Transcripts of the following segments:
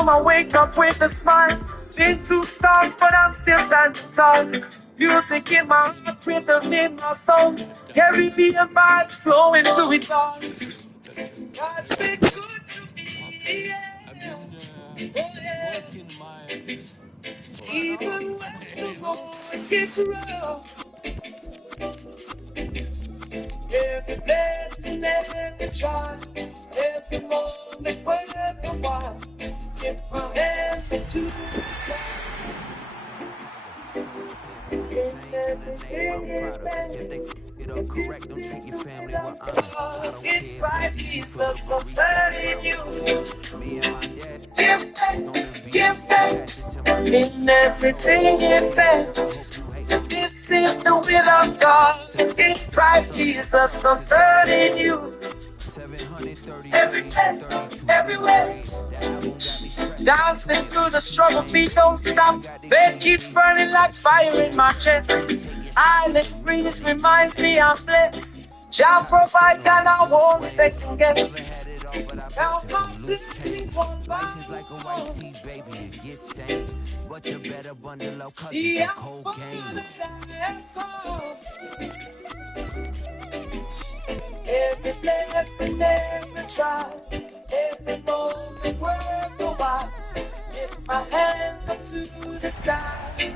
down, I wake up with a smile. Been through storms, but I'm still standing tall. Music in my heart, rhythm in my soul. Caribbean vibes flowing through it all. God's been good to me, yeah. Even when the road gets rough, every blessing, every trial, every moment worth the while. Lift my hands into the sky. Correct, don't treat your family with honor. It's right, Jesus, concerning you. Me and my dad, Give thanks in everything, give thanks. This is the will of God. It's Christ Jesus concerning you. Everywhere. Dancing through the struggle, feet don't stop. Faith keeps burning like fire in my chest. Island breeze reminds me I'm blessed. Jah provides and I won't second guess. Count my blessings one by one. But you better bundle low cause See, it's a I'm cold game. Every blessing, every trial, every moment worth a while. Lift my hands up to the sky.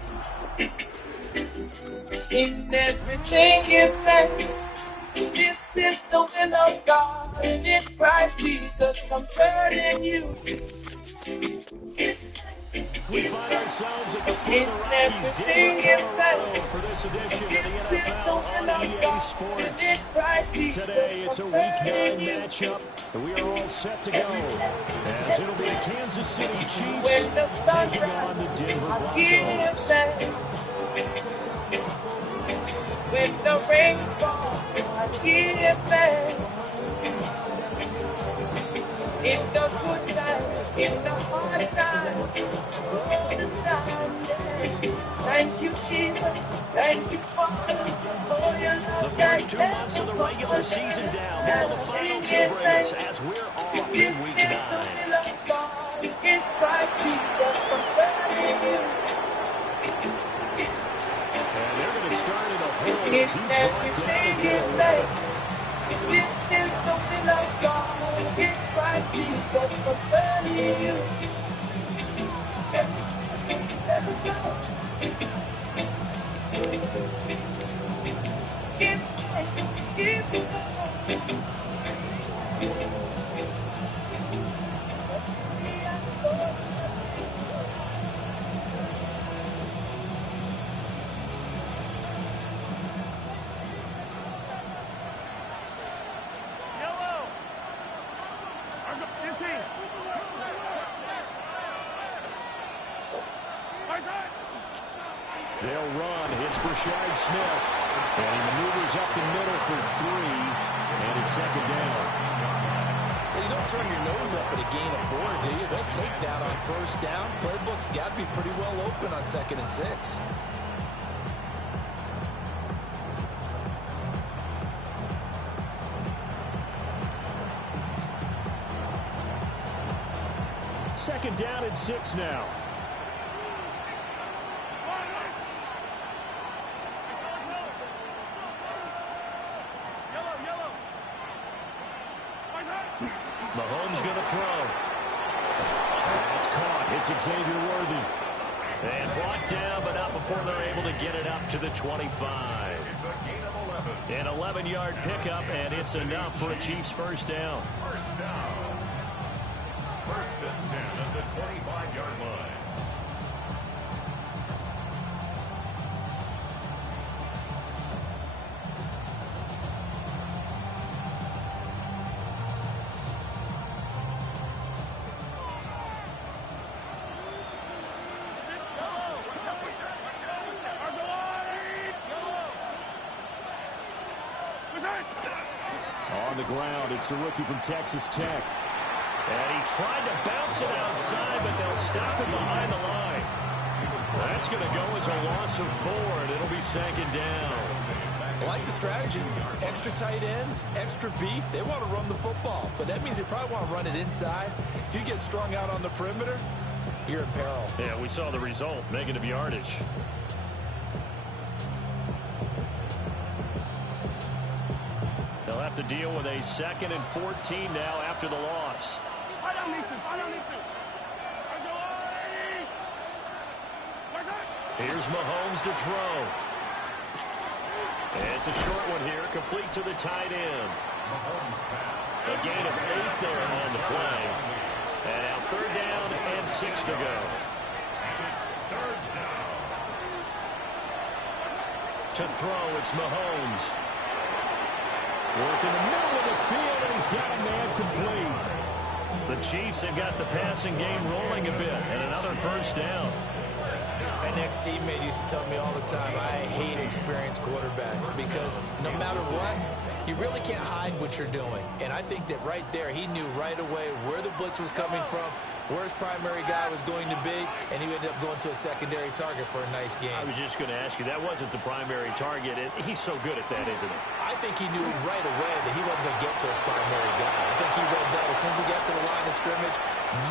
In everything give thanks. This is the will of God, and in Christ Jesus concerning you. We find ourselves at the foot of the Rockies Denver for this edition of the NFL on EA Sports. Today it's a Week 9 matchup, and we are all set to go, as it'll be the Kansas City Chiefs taking on the Denver Broncos. When the rain falls, I give thanks. In the good times, in the hard times, all the time, yeah. Thank you, Jesus. Thank you, Father, for your love. The first 2 months of the regular season down. Now the final 2 bring us as we're off in Week 9. It's Christ Jesus concerning you. And they're going to start in a hole as he's brought down again. This is the will of God. It's Christ Jesus concerning you. Give thanks, give thanks. They'll run. It's Brashard Smith. And he maneuvers up the middle for 3. And it's second down. Well, you don't turn your nose up at a gain of 4, do you? They'll take that on first down. Playbook's got to be pretty well open on 2nd and 6. Second down and 6 now. Mahomes going to throw. It's caught. It's Xavier Worthy. And brought down, but not before they're able to get it up to the 25. It's a gain of 11. An 11-yard pickup, and it's enough for a Chiefs first down. First down. First and 10 at the 25-yard line. On the ground, it's a rookie from Texas Tech. And he tried to bounce it outside, but they'll stop him behind the line. That's going to go as a loss of 4, and it'll be second down. I like the strategy. Extra tight ends, extra beef. They want to run the football, but that means they probably want to run it inside. If you get strung out on the perimeter, you're in peril. Yeah, we saw the result, negative yardage. They'll have to deal with a 2nd and 14 now after the loss. Here's Mahomes to throw. It's a short one here, complete to the tight end. A gain of 8 there on the play. And now 3rd down and 6 to go. To throw, it's Mahomes. Working the middle of the field, and he's got a man complete. The Chiefs have got the passing game rolling a bit, and another 1st down. My next teammate used to tell me all the time, I hate experienced quarterbacks because no matter what, you really can't hide what you're doing. And I think that right there, he knew right away where the blitz was coming from, where his primary guy was going to be, and he ended up going to a secondary target for a nice game. I was just going to ask you, that wasn't the primary target. He's so good at that, isn't he? I think he knew right away that he wasn't going to get to his primary guy. I think he read that as soon as he got to the line of scrimmage,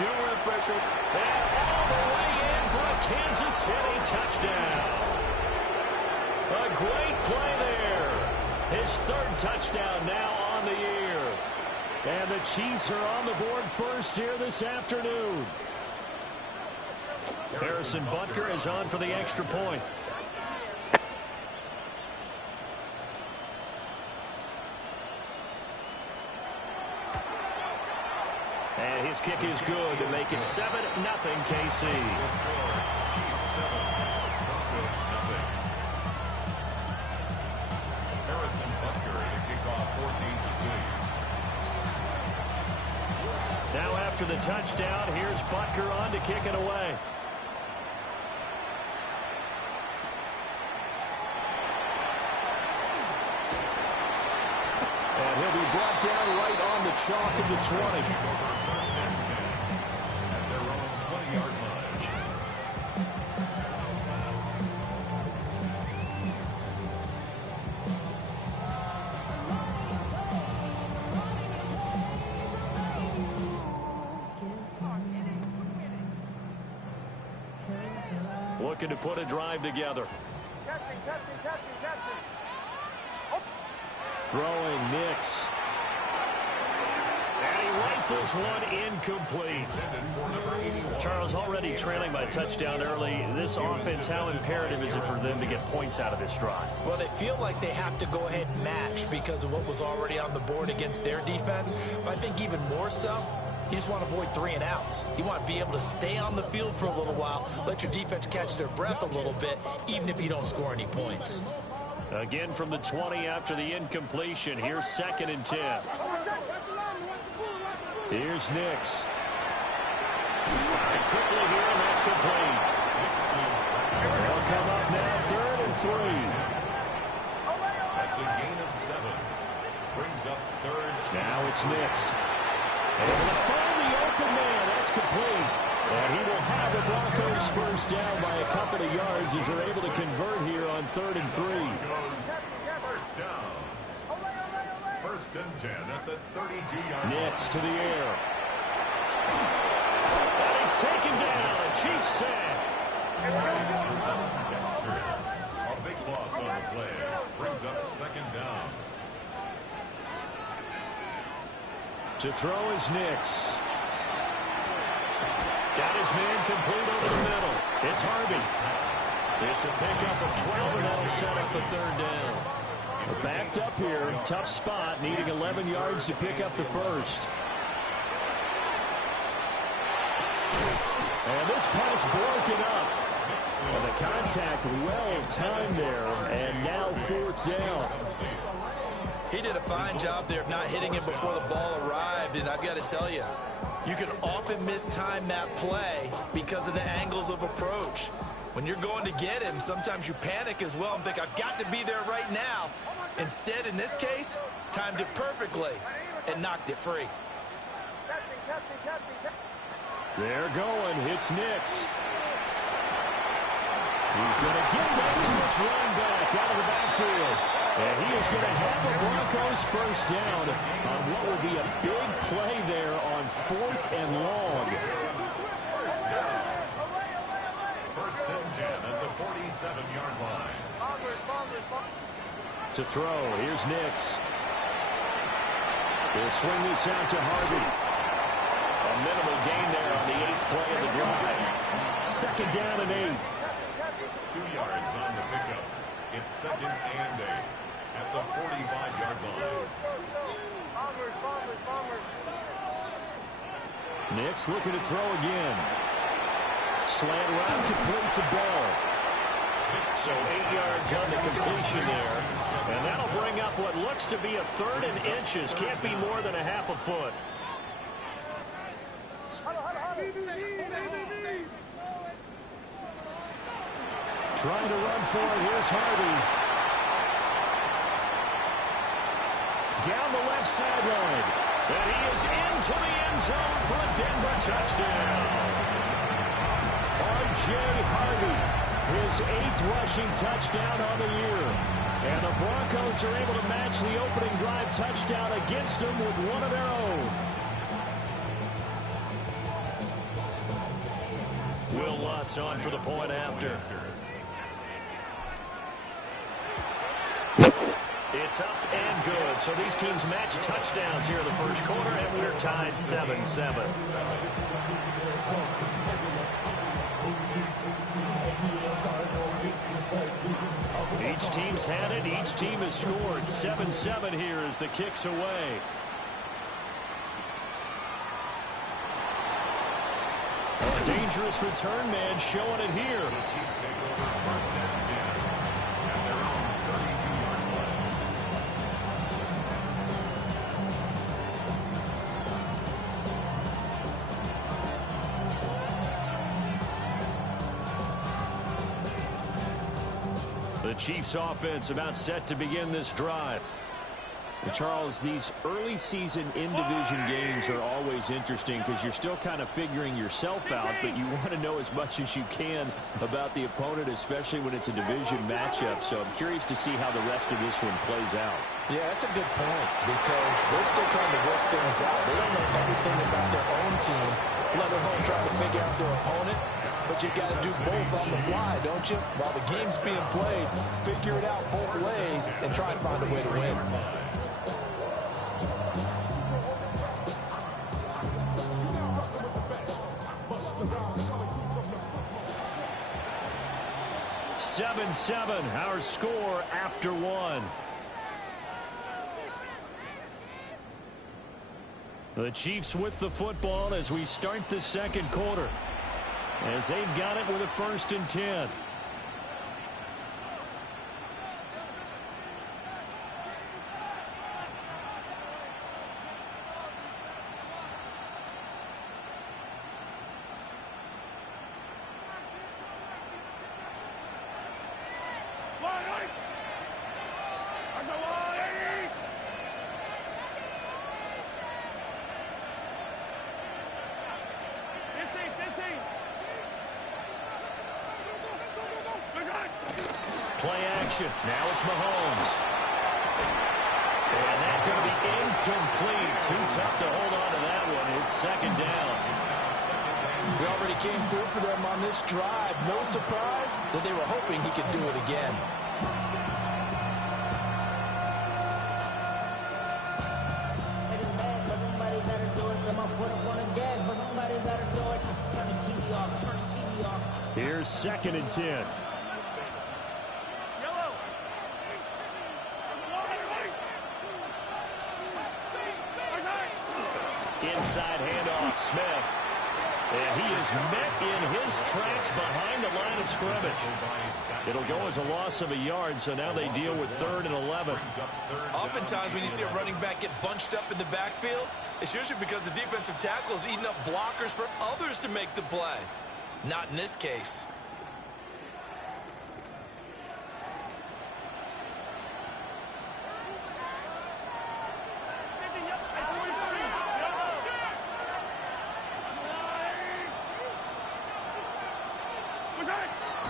knew where the pressure. And all the way in for a Kansas City touchdown. A great play there. His 3rd touchdown now on the year. And the Chiefs are on the board first here this afternoon. Harrison Butker is on for the extra point. And his kick is good to make it 7-0 KC. Harrison Butker to kick off 14-6. Now after the touchdown, here's Butker on to kick it away. And he'll be brought down right on the chalk of the 20. First and 10 at their own 20-yard line. Looking to put a drive together. Throwing Nix. And he rifles one incomplete. Charles, already trailing by touchdown early. This offense, how imperative is it for them to get points out of this drive? Well, they feel like they have to go ahead and match because of what was already on the board against their defense. But I think even more so, you just want to avoid 3 and outs. You want to be able to stay on the field for a little while, let your defense catch their breath a little bit, even if you don't score any points. Again from the 20 after the incompletion. Here's 2nd and 10. Here's Nix. Fired quickly here, and that's complete. They'll come up now 3rd and 3. That's a gain of 7. Brings up 3rd. Now it's Nix. Able to find the open man. That's complete. And he will have the Broncos first down by a couple of yards as they're able to convert here on 3rd and 3. First down. 1st and 10 at the 32-yard line. Nix to the air. And he's taken down. A Chiefs sack. Dexter. A big loss on the play. Brings up 2nd down. To throw is Nix. Got his man complete over the middle. It's Harvey. It's a pickup of 12, and that'll set up the 3rd down. Backed up here, tough spot, needing 11 yards to pick up the 1st. And this pass broken up. And the contact well timed there, and now 4th down. He did a fine job there of not hitting him before the ball arrived, and I've got to tell you, you can often mistime that play because of the angles of approach. When you're going to get him, sometimes you panic as well and think, I've got to be there right now. Instead, in this case, timed it perfectly and knocked it free. They're going. It's Nix. He's going to get that to his running back out of the backfield. And he is going to have the Broncos first down on what will be a big play there on 4th and long. First and 10 at the 47-yard line. To throw, here's Nix. He'll swing this out to Harvey. A minimal gain there on the 8th play of the drive. 2nd down and 8. 2 yards on the pickup. It's 2nd and 8 at the 45-yard line. Nix looking to throw again. Slant route complete to Bell. So 8 yards on the completion there. And that'll bring up what looks to be a 3rd and inches. Can't be more than a half a foot. Trying to run for it. Here's Harvey. Down the left sideline. And he is into the end zone for a Denver touchdown. R.J. Harvey, his 8th rushing touchdown on the year. And the Broncos are able to match the opening drive touchdown against them with one of their own. Will Lutz on for the point after. It's up and good. So these teams match touchdowns here in the first quarter, and we're tied 7-7. Each team's had it. Each team has scored. 7-7 here as the kick's away. A dangerous return man showing it here. The Chiefs take over first and 10 at their own 32-yard line. The Chiefs offense about set to begin this drive. And Charles, these early season in-division games are always interesting because you're still kind of figuring yourself out, but you want to know as much as you can about the opponent, especially when it's a division matchup. So I'm curious to see how the rest of this one plays out. Yeah, that's a good point because they're still trying to work things out. They don't know everything about their own team, let alone trying to figure out their opponent. But you got to do both on the fly, don't you? While the game's being played, figure it out both ways and try and find a way to win. Seven, our score after one. The Chiefs with the football as we start the second quarter, as they've got it with a 1st and 10. Play action. Now it's Mahomes. And that's going to be incomplete. Too tough to hold on to that one. It's 2nd down. He already came through for them on this drive. No surprise that they were hoping he could do it again. Here's 2nd and 10. Inside handoff, Smith. And he is met in his tracks behind the line of scrimmage. It'll go as a loss of a yard, so now they deal with 3rd and 11. Oftentimes when you see a running back get bunched up in the backfield, it's usually because the defensive tackle is eating up blockers for others to make the play. Not in this case.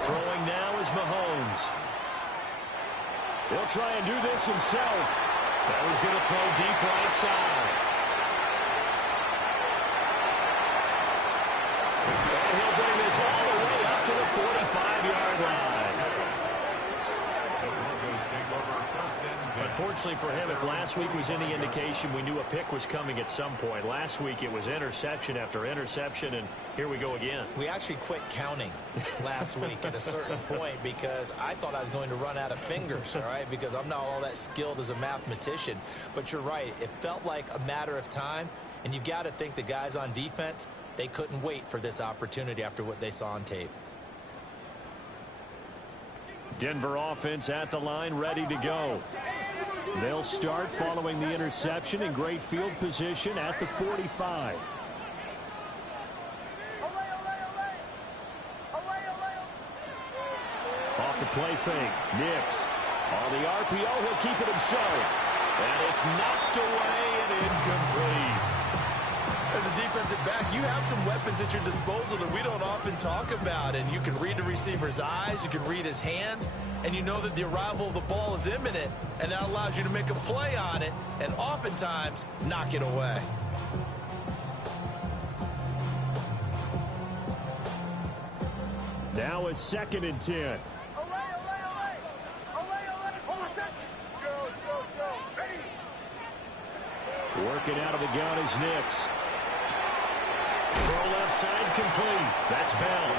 Throwing now is Mahomes. He'll try and do this himself. That was going to throw deep right side. And he'll bring this all the way up to the 45-yard line. Unfortunately for him, if last week was any indication, we knew a pick was coming at some point. Last week it was interception after interception, and here we go again. We actually quit counting last week at a certain point because I thought I was going to run out of fingers, all right, because I'm not all that skilled as a mathematician. But you're right. It felt like a matter of time, and you got to think the guys on defense, they couldn't wait for this opportunity after what they saw on tape. Denver offense at the line, ready to go. They'll start following the interception in great field position at the 45. Off the play fake. Nix. On the RPO, he'll keep it himself. And it's knocked away and incomplete. As a defensive back, you have some weapons at your disposal that we don't often talk about. And you can read the receiver's eyes, you can read his hands, and you know that the arrival of the ball is imminent, and that allows you to make a play on it and oftentimes knock it away. Now a 2nd and 10. Working out of the gun is Nix. Throw left side complete. That's Bell.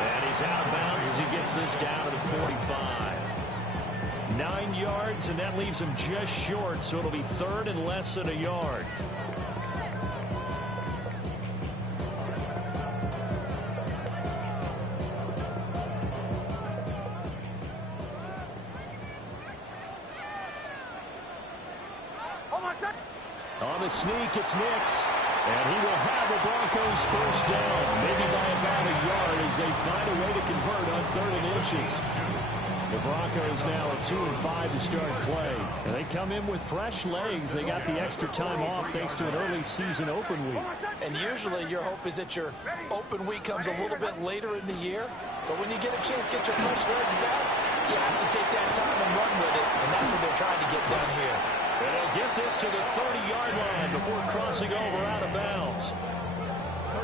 And he's out of bounds as he gets this down to the 45. 9 yards, and that leaves him just short, so it'll be 3rd and less than a yard. On the sneak, it's Nix. And he will have the Broncos first down, maybe by about a yard as they find a way to convert on 3rd and inches. The Broncos now at 2-5 to start play. And they come in with fresh legs. They got the extra time off thanks to an early season open week. And usually your hope is that your open week comes a little bit later in the year. But when you get a chance to get your fresh legs back, you have to take that time and run with it. And that's what they're trying to get done here. And they'll get this to the 30-yard line before crossing over out of bounds.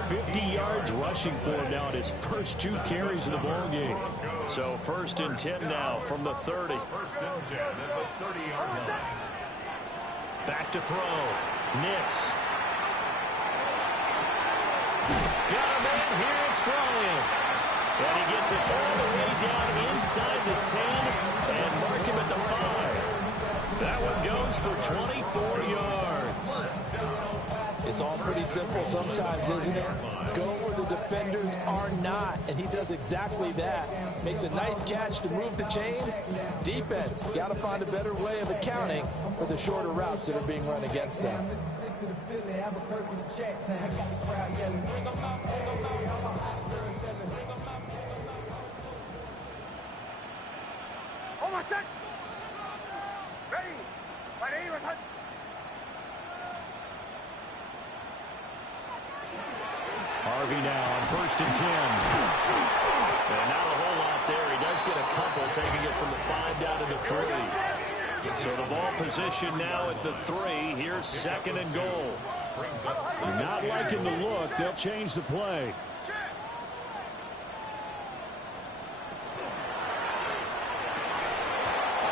50 yards rushing for him now at his first 2 carries of the ball game. So 1st and 10 now from the 30. 1st and 10 at the 30-yard line. Back to throw. Nix. Got him in. Here it's Bryant. And he gets it all the way down inside the 10 and mark him at the 5. That one goes for 24 yards. It's all pretty simple sometimes, isn't it? Go where the defenders are not, and he does exactly that. Makes a nice catch to move the chains. Defense, got to find a better way of accounting for the shorter routes that are being run against them. Harvey now on 1st and 10. And not a whole lot there. He does get a couple, taking it from the 5 down to the 3. So the ball position now at the 3. Here's 2nd and goal. Not liking the look. They'll change the play.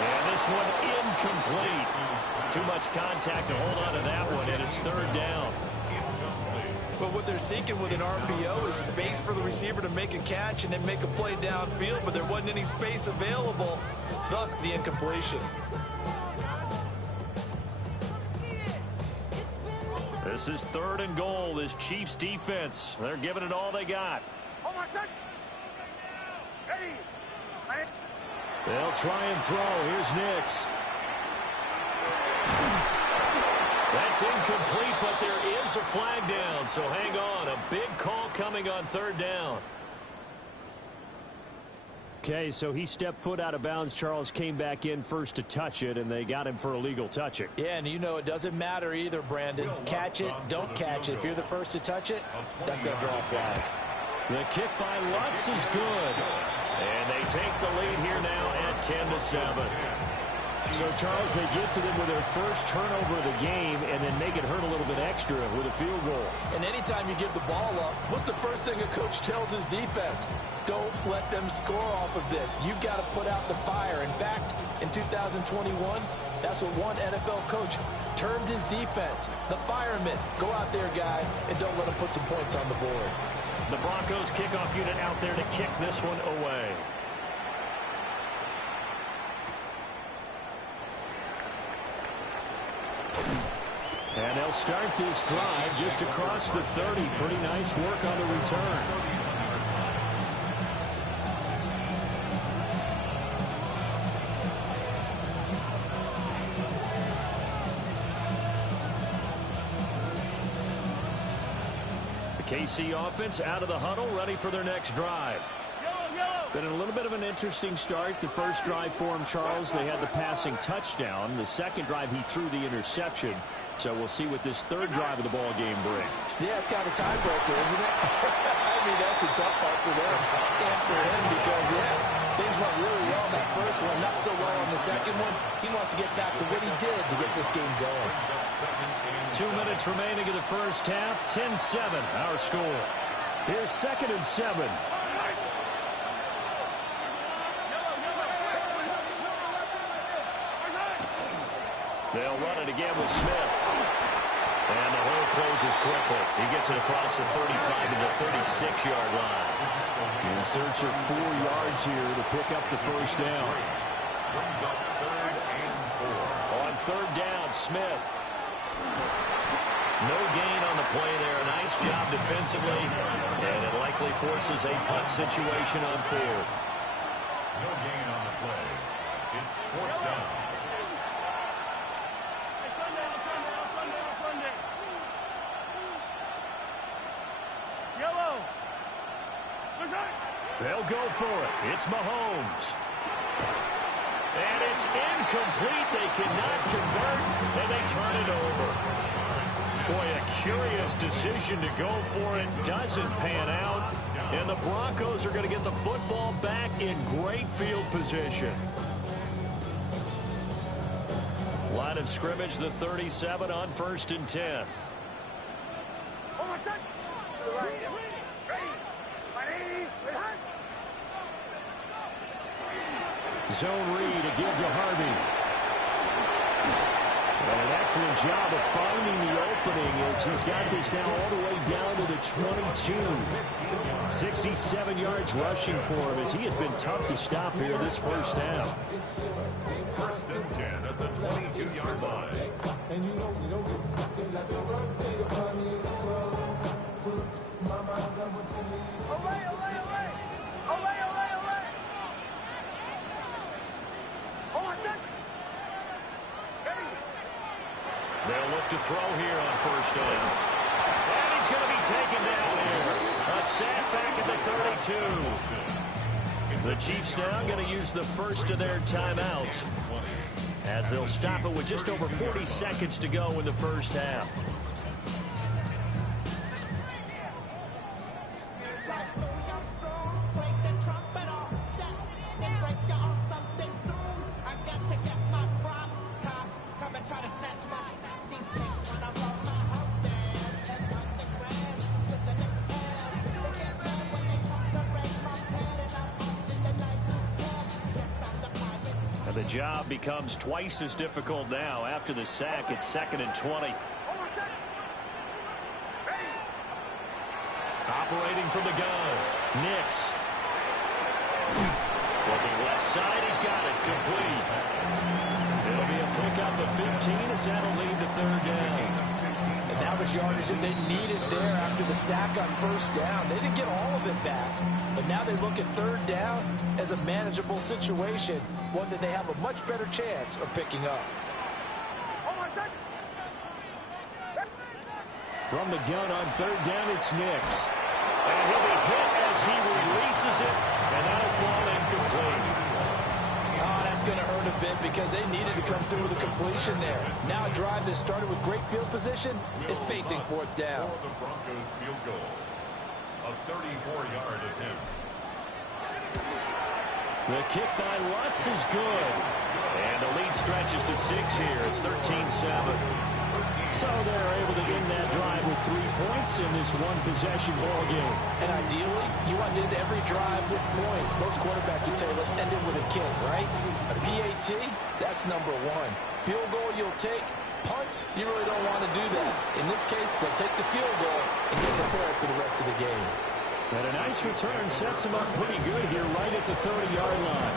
And this one incomplete. Too much contact to hold on to that one, and it's 3rd down. But what they're seeking with an RPO is space for the receiver to make a catch and then make a play downfield, but there wasn't any space available, thus the incompletion. This is 3rd and goal. This Chiefs defense, they're giving it all they got. They'll try and throw. Here's Nix. That's incomplete, but there is a flag down, so hang on. A big call coming on 3rd down. Okay, so he stepped foot out of bounds. Charles came back in first to touch it, and they got him for illegal touching. Yeah, and you know it doesn't matter either, Brandon. Catch it, don't catch it. If you're the first to touch it, that's going to draw a flag. The kick by Lutz is good. And they take the lead here now at 10-7. So, Charles, they get to them with their first turnover of the game and then make it hurt a little bit extra with a field goal. And anytime you give the ball up, what's the first thing a coach tells his defense? Don't let them score off of this. You've got to put out the fire. In fact, in 2021, that's what one NFL coach termed his defense. The firemen. Go out there, guys, and don't let them put some points on the board. The Broncos kickoff unit out there to kick this one away. And they'll start this drive just across the 30. Pretty nice work on the return. The KC offense out of the huddle, ready for their next drive. Been a little bit of an interesting start. The first drive for him, Charles, they had the passing touchdown. The second drive, he threw the interception. So we'll see what this third drive of the ball game brings. Yeah, it's kind of tiebreaker, isn't it? I mean, that's a tough part for them and for him because, yeah, things went really well in that first one, not so well on the second one. He wants to get back to what he did to get this game going. 2 minutes remaining in the first half. 10-7, our score. Here's 2nd and 7. They'll run it again with Smith. And the hole closes quickly. He gets it across the 35 to the 36-yard line. In search of 4 yards here to pick up the first down. On third down, Smith. No gain on the play there. Nice job defensively. And it likely forces a punt situation on 4th. No gain on the play. It's 4th down. They'll go for it. It's Mahomes. And it's incomplete. They cannot convert, and they turn it over. Boy, a curious decision to go for it. Doesn't pan out. And the Broncos are going to get the football back in great field position. Line of scrimmage, the 37 on 1st and 10. Zone read to give to Harvey. And an excellent job of finding the opening as he's got this now all the way down to the 22. 67 yards rushing for him as he has been tough to stop here this first half. 1st and 10 at the 22-yard line. They'll look to throw here on 1st down. And he's going to be taken down here. A sack back at the 32. The Chiefs now going to use the first of their timeouts as they'll stop it with just over 40 seconds to go in the first half. The job becomes twice as difficult now after the sack. It's 2nd and 20. Operating from the gun. Nix. Looking left side. He's got it complete. It'll be a pickup of 15 as that'll lead to 3rd down. And now the yardage that they needed there after the sack on 1st down. They didn't get all of it back. But now they look at 3rd down as a manageable situation, one that they have a much better chance of picking up. From the gun on 3rd down, it's Nix. And he'll be hit as he releases it, and that'll fall incomplete. Oh, that's going to hurt a bit because they needed to come through with a completion there. Now a drive that started with great field position is facing 4th down. For the Broncos field goal. A 34-yard attempt. The kick by Lutz is good. And the lead stretches to 6 here. It's 13-7. So they're able to end that drive with 3 points in this one-possession ball game. And ideally, you want to end every drive with points. Most quarterbacks would tell you, let's end it with a kick, right? A PAT, that's number 1. Field goal you'll take. Punts, you really don't want to do that. In this case, they'll take the field goal and get prepared for the rest of the game. And a nice return sets them up pretty good here right at the 30-yard line.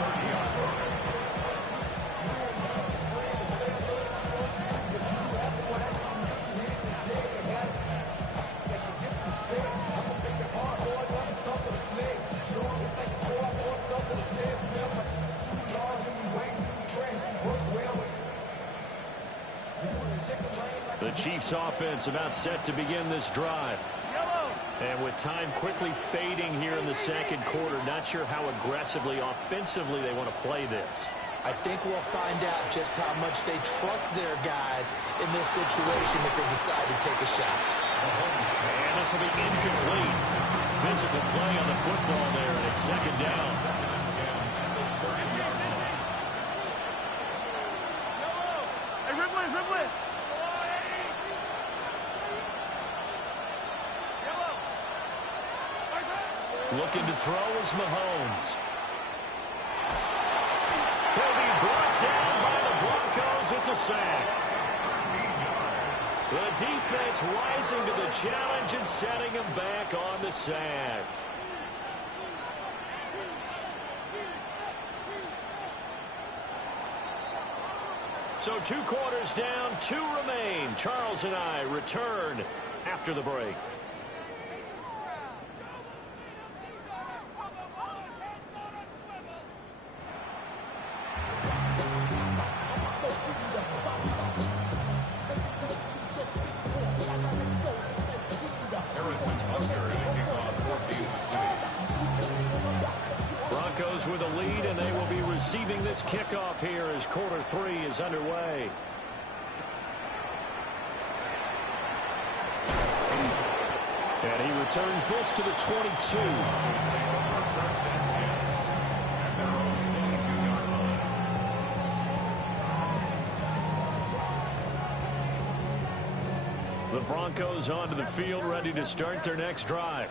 The Chiefs offense about set to begin this drive. And with time quickly fading here in the second quarter, not sure how aggressively, offensively they want to play this. I think we'll find out just how much they trust their guys in this situation if they decide to take a shot. And this will be incomplete. Physical play on the football there, and it's second down. Looking to throw is Mahomes. He'll be brought down by the Broncos. It's a sack. The defense rising to the challenge and setting him back on the sack. So 2 quarters down, 2 remain. Charles and I return after the break. Broncos with a lead, and they will be receiving this kickoff here as quarter 3 is underway. And he returns this to the 22. The Broncos onto the field, ready to start their next drive.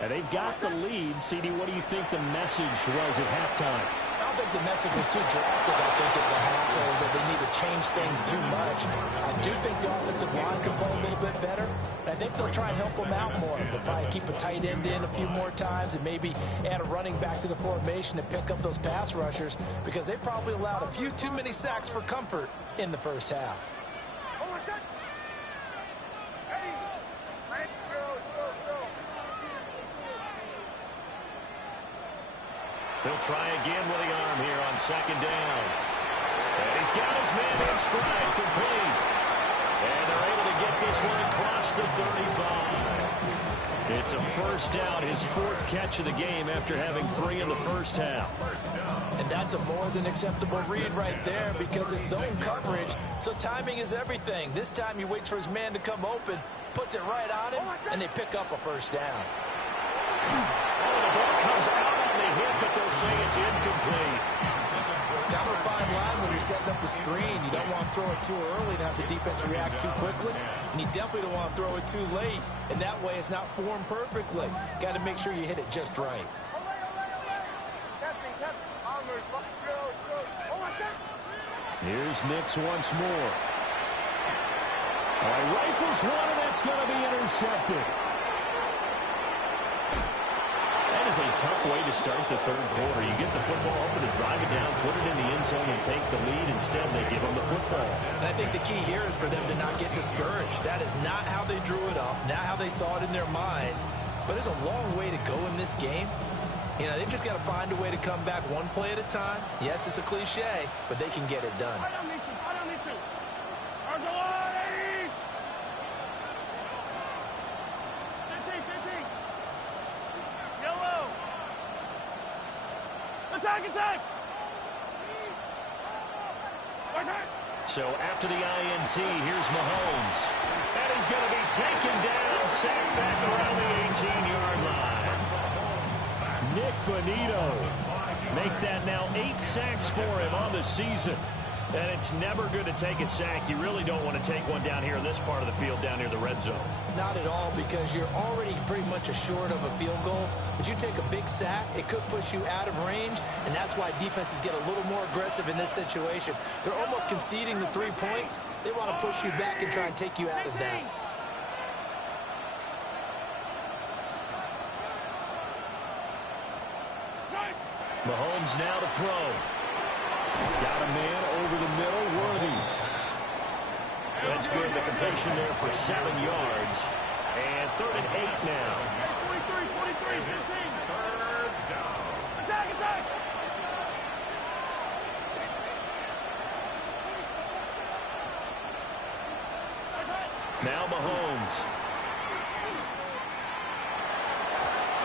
And they've got the lead. CD, what do you think the message was at halftime? I don't think the message was too drastic. I think at the halfway that they need to change things too much. I do think the offensive line can play a little bit better. I think they'll try and help them out more. They'll probably keep a tight end in a few more times and maybe add a running back to the formation to pick up those pass rushers because they probably allowed a few too many sacks for comfort in the first half. He'll try again with the arm here on second down. And he's got his man in stride, complete. And they're able to get this one across the 35. It's a first down, his 4th catch of the game after having 3 in the first half. And that's a more than acceptable read right there because it's zone coverage, so timing is everything. This time he waits for his man to come open, puts it right on him, and they pick up a first down. Oh, the ball comes out on the hit, but they'll say it's incomplete. Kind of a fine line when you're setting up the screen. You don't want to throw it too early to have the defense react too quickly, and you definitely don't want to throw it too late, and that way it's not formed perfectly. Got to make sure you hit it just right. Here's Nix once more. All right, rifles one, and that's going to be intercepted. That is a tough way to start the third quarter. You get the football open to drive it down, put it in the end zone, and take the lead. Instead, they give them the football. And I think the key here is for them to not get discouraged. That is not how they drew it up, not how they saw it in their minds. But there's a long way to go in this game. You know, they've just got to find a way to come back one play at a time. Yes, it's a cliche, but they can get it done. So after the INT, here's Mahomes. And he's going to be taken down, sacked back around the 18-yard line. Nick Bonito Make that now 8 sacks for him on the season. And it's never good to take a sack. You really don't want to take one down here in this part of the field, down near the red zone. Not at all, because you're already pretty much assured of a field goal. But you take a big sack, it could push you out of range, and that's why defenses get a little more aggressive in this situation. They're almost conceding the 3 points. They want to push you back and try and take you out of that. Mahomes now to throw. Got a man over the middle, Worthy. That's good. The completion there for 7 yards. And 3rd and 8 now. 43, 15. Third down. Attack! Now Mahomes.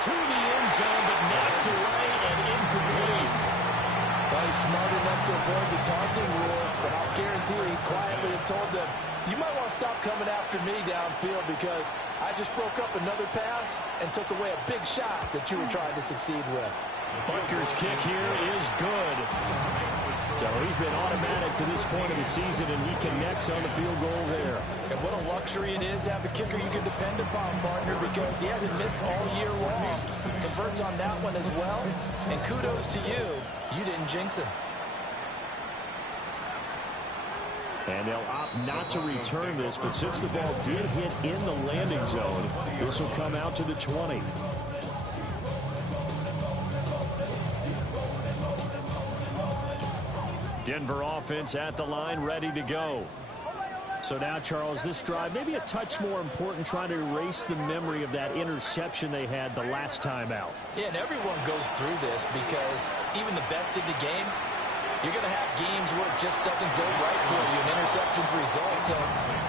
To the end zone, but knocked away and incomplete. Well, he's smart enough to avoid the taunting rule, but I'll guarantee he quietly has told them, you might want to stop coming after me downfield because I just broke up another pass and took away a big shot that you were trying to succeed with. Butker's kick here is good. So he's been automatic to this point of the season, and he connects on the field goal there. And what a luxury it is to have a kicker you can depend upon, partner, because he hasn't missed all year long. Converts on that one as well. And kudos to you. You didn't jinx him. And they'll opt not to return this, but since the ball did hit in the landing zone, this will come out to the 20. Denver offense at the line, ready to go. So now, Charles, this drive maybe a touch more important, trying to erase the memory of that interception they had the last time out. Yeah, and everyone goes through this because even the best in the game, you're going to have games where it just doesn't go right for you, and interceptions result. So,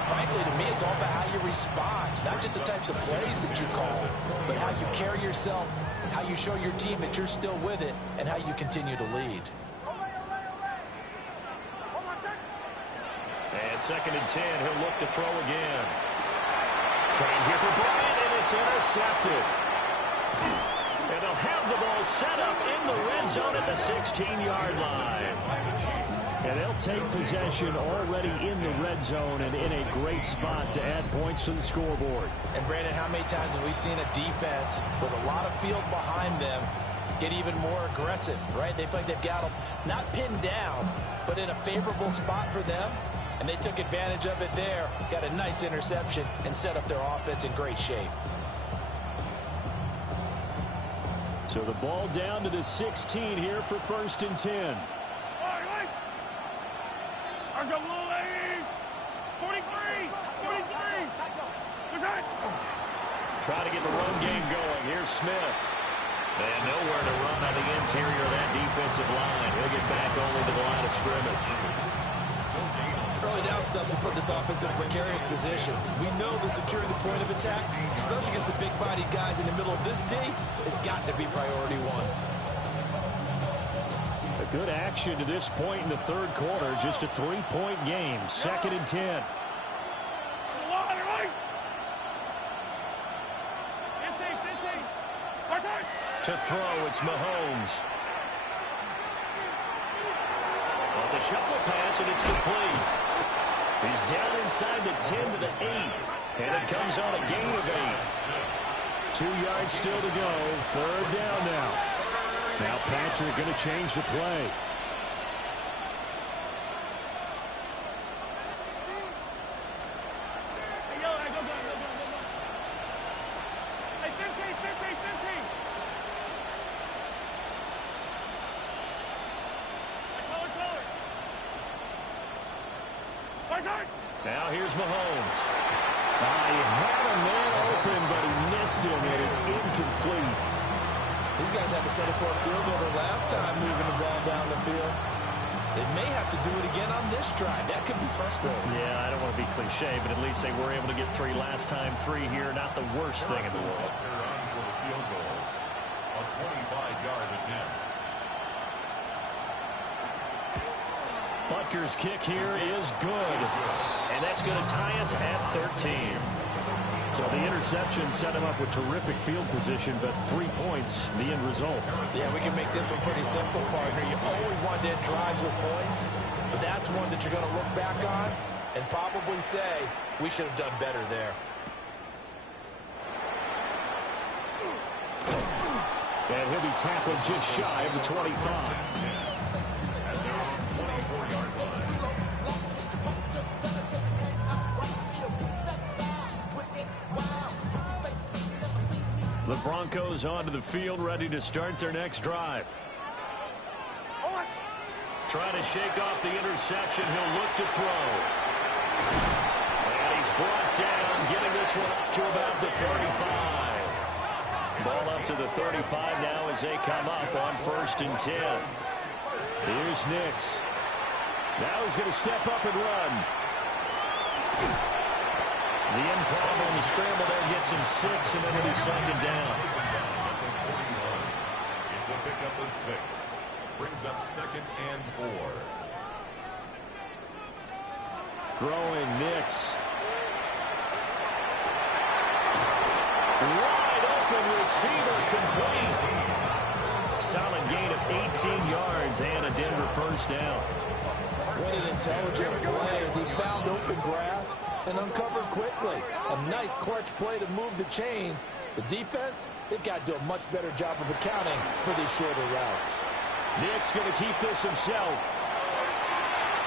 frankly, to me, it's all about how you respond, not just the types of plays that you call, but how you carry yourself, how you show your team that you're still with it, and how you continue to lead. And 2nd and 10, he'll look to throw again. Trying here for Bryant, and it's intercepted. And they'll have the ball set up in the red zone at the 16-yard line. And they'll take possession already in the red zone and in a great spot to add points to the scoreboard. And, Brandon, how many times have we seen a defense with a lot of field behind them get even more aggressive, right? They feel like they've got them not pinned down, but in a favorable spot for them. And they took advantage of it there, got a nice interception, and set up their offense in great shape. So the ball down to the 16 here for 1st and 10. 43. Trying to get the run game going. Here's Smith. And nowhere to run on the interior of that defensive line. He'll get back only to the line of scrimmage. Early down stuff to put this offense in a precarious position. We know that securing the point of attack, especially against the big-bodied guys in the middle of this D, has got to be priority one. A good action to this point in the 3rd quarter. Just a 3-point game. 2nd and 10. To throw, it's Mahomes. It's a shuffle pass, and it's complete. He's down inside the 10 to the 8. And it comes on a gain of 8. 2 yards still to go. 3rd down now. Now Patrick going to change the play. Now here's Mahomes. He had a man open, but he missed him, and it's incomplete. These guys had to settle for a field goal the last time moving the ball down the field. They may have to do it again on this drive. That could be frustrating. Yeah, I don't want to be cliche, but at least they were able to get 3 last time. 3 here, not the worst thing in the world. They're on for the field goal. A 25-yard attempt. Butker's kick here is good. And that's going to tie us at 13. So the interception set him up with terrific field position, but 3 points, the end result. Yeah, we can make this one pretty simple, partner. You always want to end drives with points, but that's one that you're going to look back on and probably say, we should have done better there. And he'll be tackled just shy of the 25. At their own 24-yard line. The Broncos onto the field, ready to start their next drive. Trying to shake off the interception. He'll look to throw. And he's brought down, getting this one up to about the 35. Ball up to the 35 now as they come up on 1st and 10. Here's Nix. Now he's going to step up and run. The improv on the scramble there gets him 6, and then it'll be 2nd down. It's a pickup of 6. Brings up 2nd and 4. Throwing Nix. Wide open receiver complete. Solid gain of 18 yards and a Denver 1st down. What an intelligent play as he found open grass and uncovered quickly. A nice clutch play to move the chains. The defense, they've got to do a much better job of accounting for these shorter routes. Nick's going to keep this himself.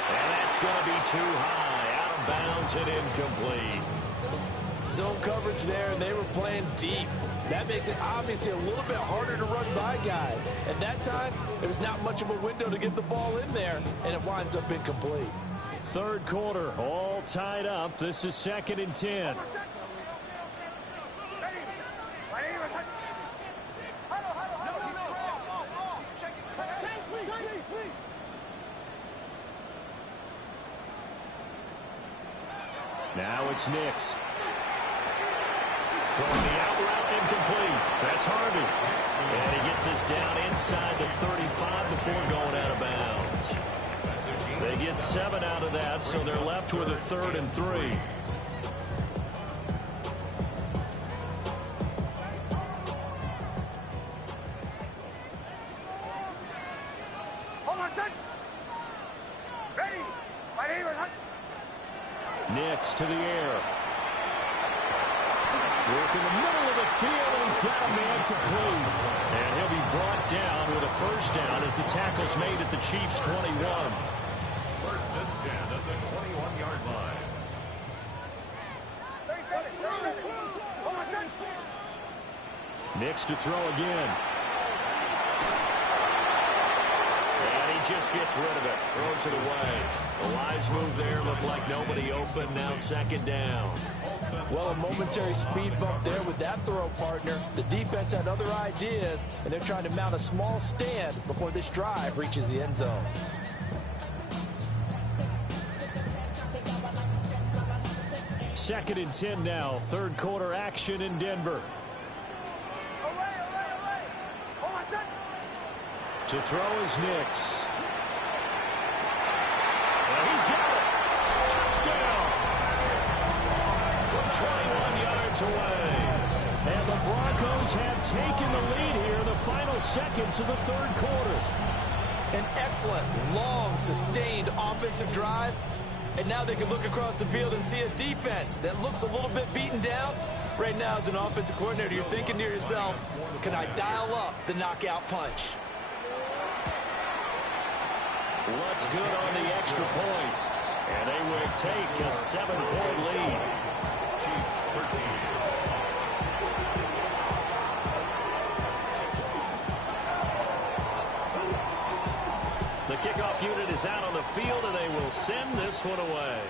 And that's going to be too high. Out of bounds and incomplete. Zone coverage there, and they were playing deep. That makes it obviously a little bit harder to run by guys. At that time, there was not much of a window to get the ball in there, and it winds up incomplete. 3rd quarter, all tied up. This is 2nd and 10. Now it's Nix. Throwing the out route incomplete. That's Harvey. And he gets us down inside the 35 before going out of bounds. They get 7 out of that, so they're left with a 3rd and 3. Nix to the air. Work in the middle of the field, and he's got a man complete. And he'll be brought down with a 1st down as the tackle's made at the Chiefs' 21. 1st and 10 at the 21-yard line. Nix to throw again. And he just gets rid of it. Throws it away. The wise move there. Looked like nobody open. Now 2nd down. Well, a momentary speed bump there with that throw, partner. The defense had other ideas, and they're trying to mount a small stand before this drive reaches the end zone. Second and 10 now. 3rd quarter action in Denver. To throw is Nix. And he's got it. Touchdown. From 21 yards away. And the Broncos have taken the lead here in the final seconds of the 3rd quarter. An excellent, long, sustained offensive drive. And now they can look across the field and see a defense that looks a little bit beaten down. Right now, as an offensive coordinator, you're thinking to yourself, can I dial up the knockout punch? What's good on the extra point? And they will take a 7-point lead. Chiefs 13. The kickoff unit is out on the field, and they will send this one away.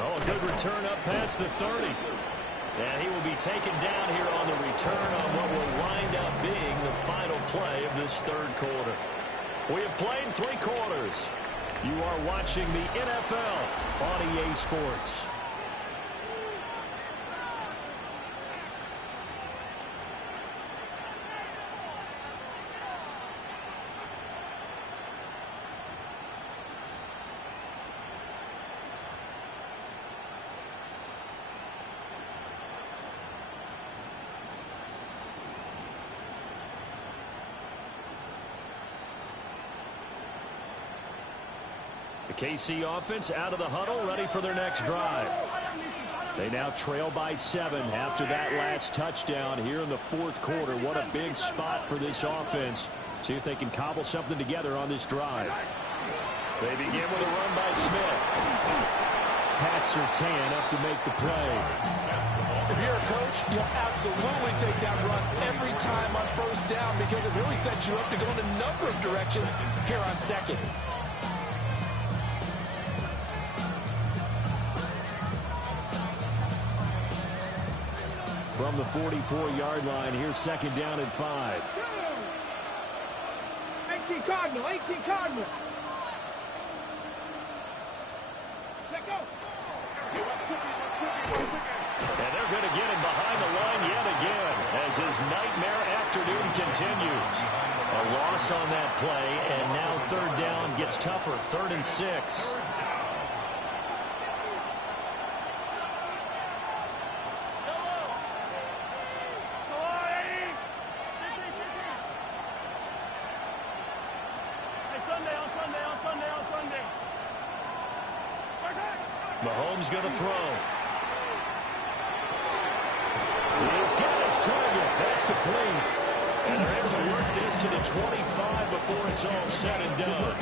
Oh, a good return up past the 30. And he will be taken down here on the return on what will wind up being the final play of this 3rd quarter. We have played 3 quarters. You are watching the NFL on EA Sports. KC offense out of the huddle, ready for their next drive. They now trail by 7 after that last touchdown here in the fourth quarter. What a big spot for this offense. See if they can cobble something together on this drive. They begin with a run by Smith. Pat Surtain up to make the play. If you're a coach, you'll absolutely take that run every time on first down because it really sets you up to go in a number of directions here on second. From the 44-yard line, here's second down and 5. 18 Cardinal, 18 Cardinal. Let go. And they're going to get him behind the line yet again as his nightmare afternoon continues. A loss on that play, and now third down gets tougher, 3rd and 6. Mahomes going to throw. He's got his target. That's complete. And they're able to work this to the 25 before it's all said and done.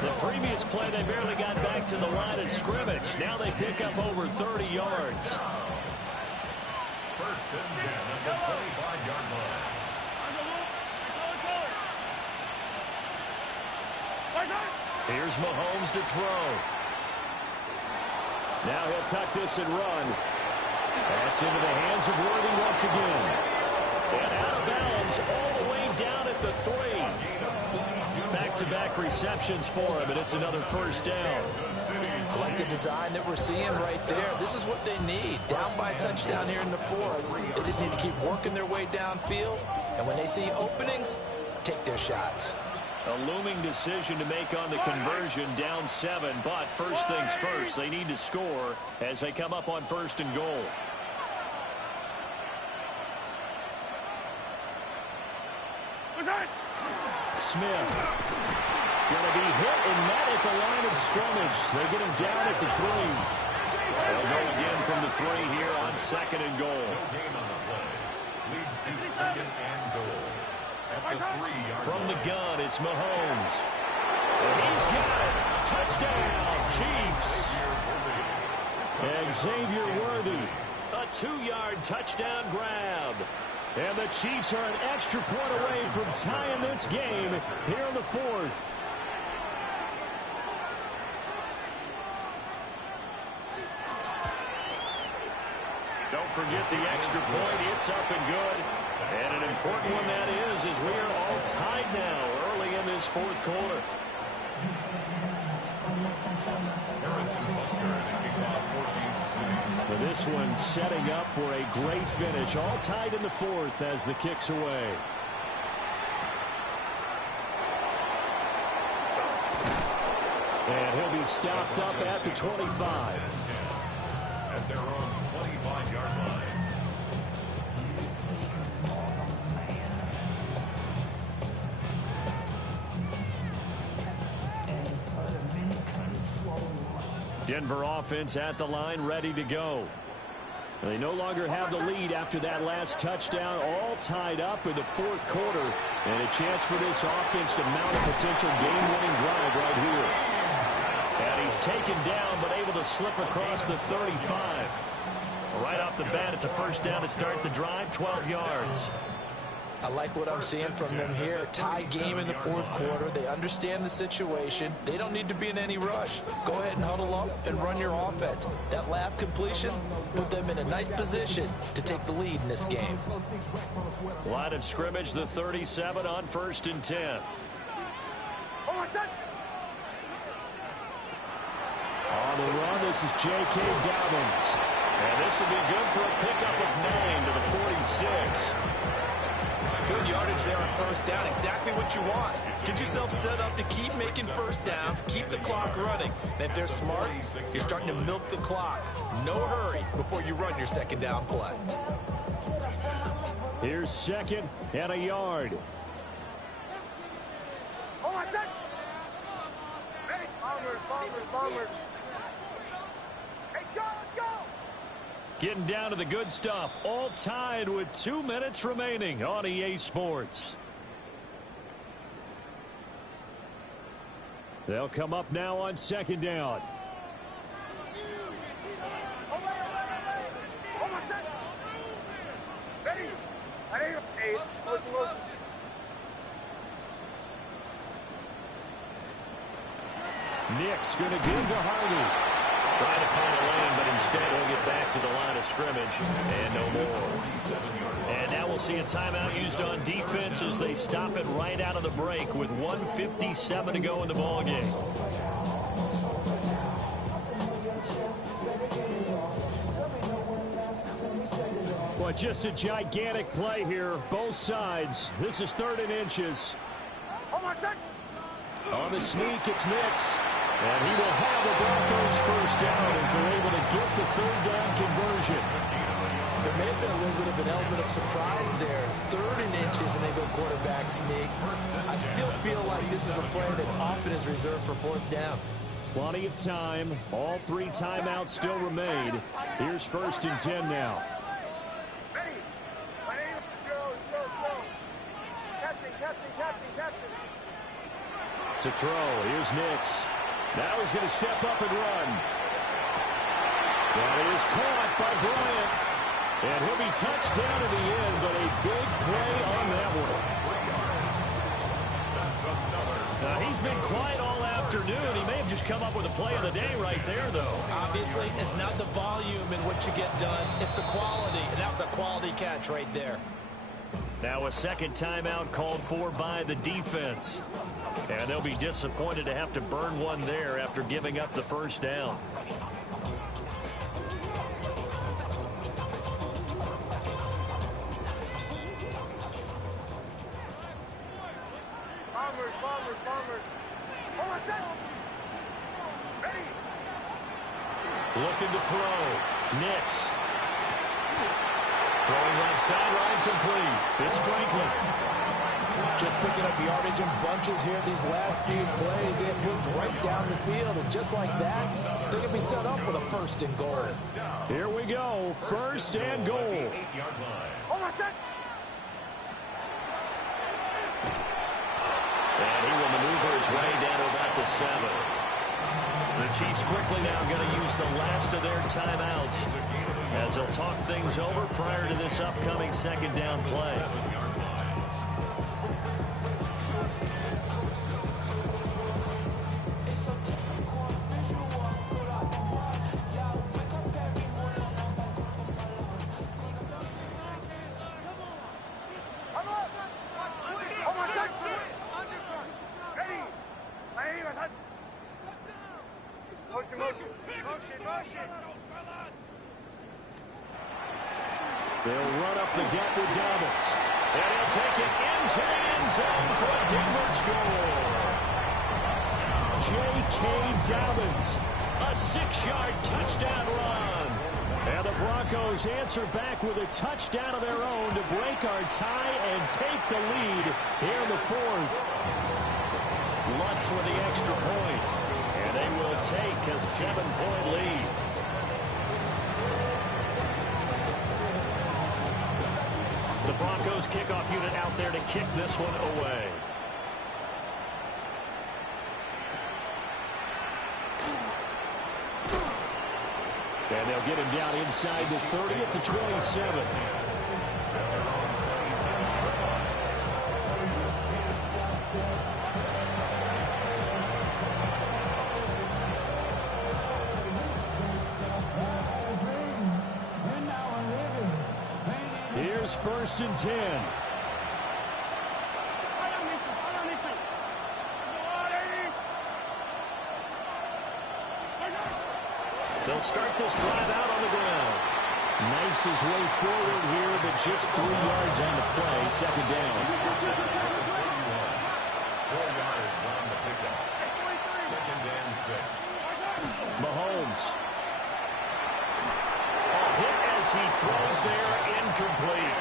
The previous play, they barely got back to the line of scrimmage. Now they pick up over 30 yards. First and 10 at the 25-yard line. Here's Mahomes to throw. Now he'll tuck this and run. That's into the hands of Worthy once again. And out of bounds all the way down at the 3. Back-to-back receptions for him, and it's another first down. I like the design that we're seeing right there. This is what they need. Down by a touchdown here in the 4th. They just need to keep working their way downfield. And when they see openings, take their shots. A looming decision to make on the conversion, down 7, but first things first, they need to score as they come up on 1st and goal. Smith going to be hit and met at the line of scrimmage. They get him down at the 3. They'll go again from the 3 here on 2nd and goal. No gain on the play. Leads to 2nd and goal. At the 3-yard From the line. gun, it's Mahomes. And he's got it. Touchdown, Chiefs. And Xavier Worthy, a 2-yard touchdown grab. And the Chiefs are an extra point away from tying this game here in the 4th. Don't forget the extra point. It's up and good. And an important one that is, as we are all tied now early in this 4th quarter. For this one setting up for a great finish. All tied in the 4th as the kick's away. And he'll be stopped up at the 25. At their own 25-yard line. Denver offense at the line, ready to go. They no longer have the lead after that last touchdown, all tied up in the 4th quarter. And a chance for this offense to mount a potential game-winning drive right here. And he's taken down, but able to slip across the 35. Right off the bat, it's a first down to start the drive, 12 yards. I like what I'm seeing from them here. Tie game in the 4th quarter. They understand the situation. They don't need to be in any rush. Go ahead and huddle up and run your offense. That last completion put them in a nice position to take the lead in this game. Line of scrimmage, the 37 on 1st and 10. On the run, this is J.K. Dobbins. And this will be good for a pickup of 9 to the 46. Good yardage there on first down. Exactly what you want. Get yourself set up to keep making first downs, keep the clock running. And if they're smart, you're starting to milk the clock. No hurry before you run your second down play. Here's 2nd and a yard. Getting down to the good stuff. All tied with 2 minutes remaining on EA Sports. They'll come up now on second down. Nick's going to give to Hardy. Trying to find a lane, but instead he'll get back to the line of scrimmage and no more. And now we'll see a timeout used on defense as they stop it right out of the break with 1:57 to go in the ballgame. Well, just a gigantic play here, both sides. This is 3rd and inches. On the sneak, it's Nix. And he will have the Broncos first down as they're able to get the 3rd down conversion. There may have been a little bit of an element of surprise there. 3rd and inches, and they go quarterback sneak. I still feel like this is a play that often is reserved for 4th down. Plenty of time. All 3 timeouts still remain. Here's 1st and 10 now. To throw, here's Nix. Now he's going to step up and run. That is caught by Bryant. And he'll be touched down at the end, but a big play on that one. Now, he's been quiet all afternoon. He may have just come up with a play of the day right there, though. Obviously, it's not the volume in what you get done. It's the quality, and that was a quality catch right there. Now a second timeout called for by the defense. And they'll be disappointed to have to burn one there after giving up the first down. Looking to throw. Nix. Throwing right sideline complete. It's Franklin. Just picking up yardage in bunches here these last few plays. They have moved right down the field, and just like that, they're going to be set up with a 1st and goal. Here we go, 1st and goal. And he will maneuver his way down to about the 7. The Chiefs quickly now going to use the last of their timeouts as they'll talk things over prior to this upcoming 2nd down play. They'll run up the gap with Dobbins. And he'll take it into the end zone for a Denver score. J.K. Dobbins, a 6-yard touchdown run. And the Broncos answer back with a touchdown of their own to break our tie and take the lead here in the 4th. Lutz with the extra point. And they will take a 7-point lead. The Broncos kickoff unit out there to kick this one away. And they'll get him down inside the 30 at the 27. Here's 1st and 10. They'll start this drive out on the ground. Knifes his way forward here, but just 3 yards on the play. 2nd down. 4 yards on the pickup. 2nd and 6. Mahomes. A hit as he throws there, incomplete.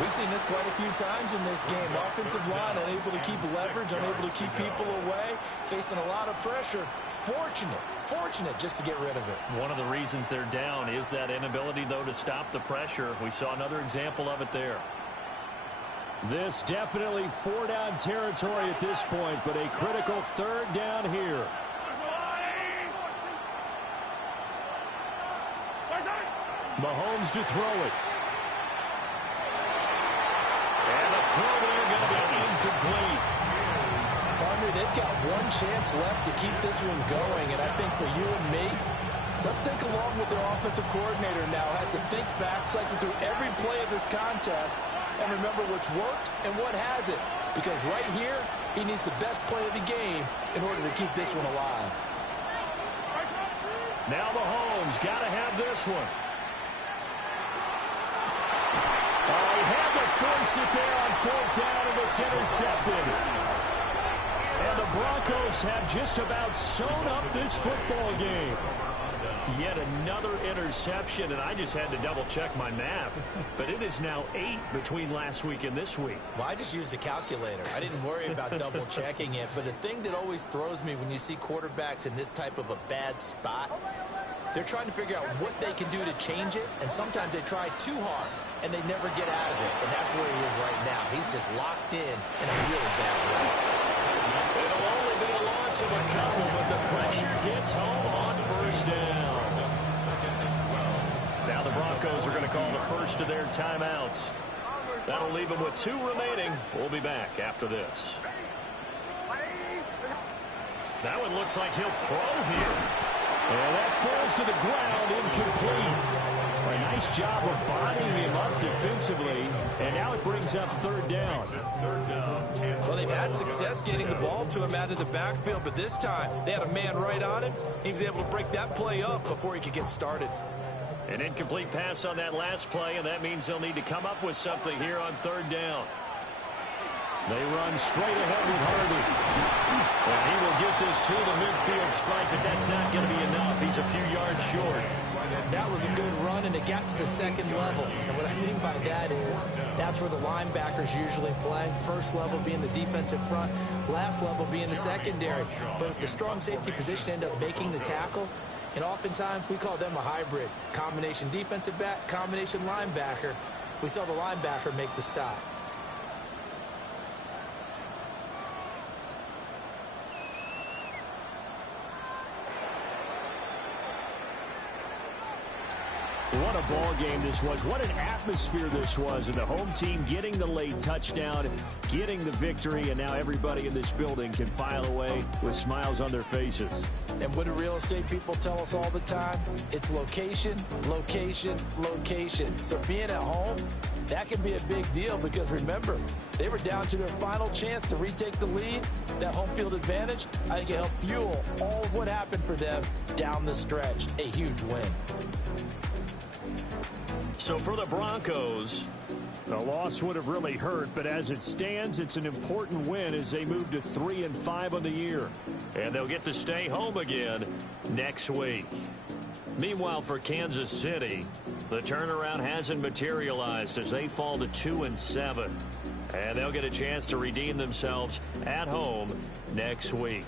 We've seen this quite a few times in this game. Offensive line unable to keep leverage, unable to keep people away, facing a lot of pressure. Fortunate just to get rid of it. One of the reasons they're down is that inability, though, to stop the pressure. We saw another example of it there. This definitely 4-down territory at this point, but a critical 3rd down here. Mahomes to throw it. And the throw there going to be incomplete. Partner, they've got one chance left to keep this one going, and I think for you and me, let's think along with their offensive coordinator now. Has to think back, cycle through every play of this contest, and remember what's worked and what hasn't. Because right here, he needs the best play of the game in order to keep this one alive. Now Mahomes got to have this one. He had to force it there on 4th down, and it's intercepted. And the Broncos have just about sewn up this football game. Yet another interception, and I just had to double-check my math. But it is now 8 between last week and this week. Well, I just used a calculator. I didn't worry about double-checking it. But the thing that always throws me when you see quarterbacks in this type of a bad spot, they're trying to figure out what they can do to change it, and sometimes they try too hard, and they never get out of it. And that's where he is right now. He's just locked in a really bad way. It'll only be a loss of a couple, but the pressure gets home on 1st down. Now the Broncos are going to call the first of their timeouts. That'll leave them with 2 remaining. We'll be back after this. That one looks like he'll throw here. And that falls to the ground, incomplete. A nice job of bodying him up defensively, and now it brings up 3rd down. Well, they've had success getting the ball to him out of the backfield, but this time they had a man right on him. He was able to break that play up before he could get started. An incomplete pass on that last play, and that means they'll need to come up with something here on 3rd down. They run straight ahead with Hardy. And he will get this to the midfield strike, but that's not going to be enough. He's a few yards short. That was a good run, and it got to the 2nd level. And what I mean by that is that's where the linebackers usually play. First level being the defensive front, last level being the secondary. But the strong safety position end up making the tackle. And oftentimes we call them a hybrid. Combination defensive back, combination linebacker. We saw the linebacker make the stop. What a ball game this was. What an atmosphere this was. And the home team getting the late touchdown, getting the victory, and now everybody in this building can file away with smiles on their faces. And what do real estate people tell us all the time? It's location, location, location. So being at home, that can be a big deal because remember, they were down to their final chance to retake the lead. That home field advantage, I think it helped fuel all of what happened for them down the stretch. A huge win. So for the Broncos, the loss would have really hurt, but as it stands, it's an important win as they move to 3-5 on the year. And they'll get to stay home again next week. Meanwhile, for Kansas City, the turnaround hasn't materialized as they fall to 2-7. And they'll get a chance to redeem themselves at home next week.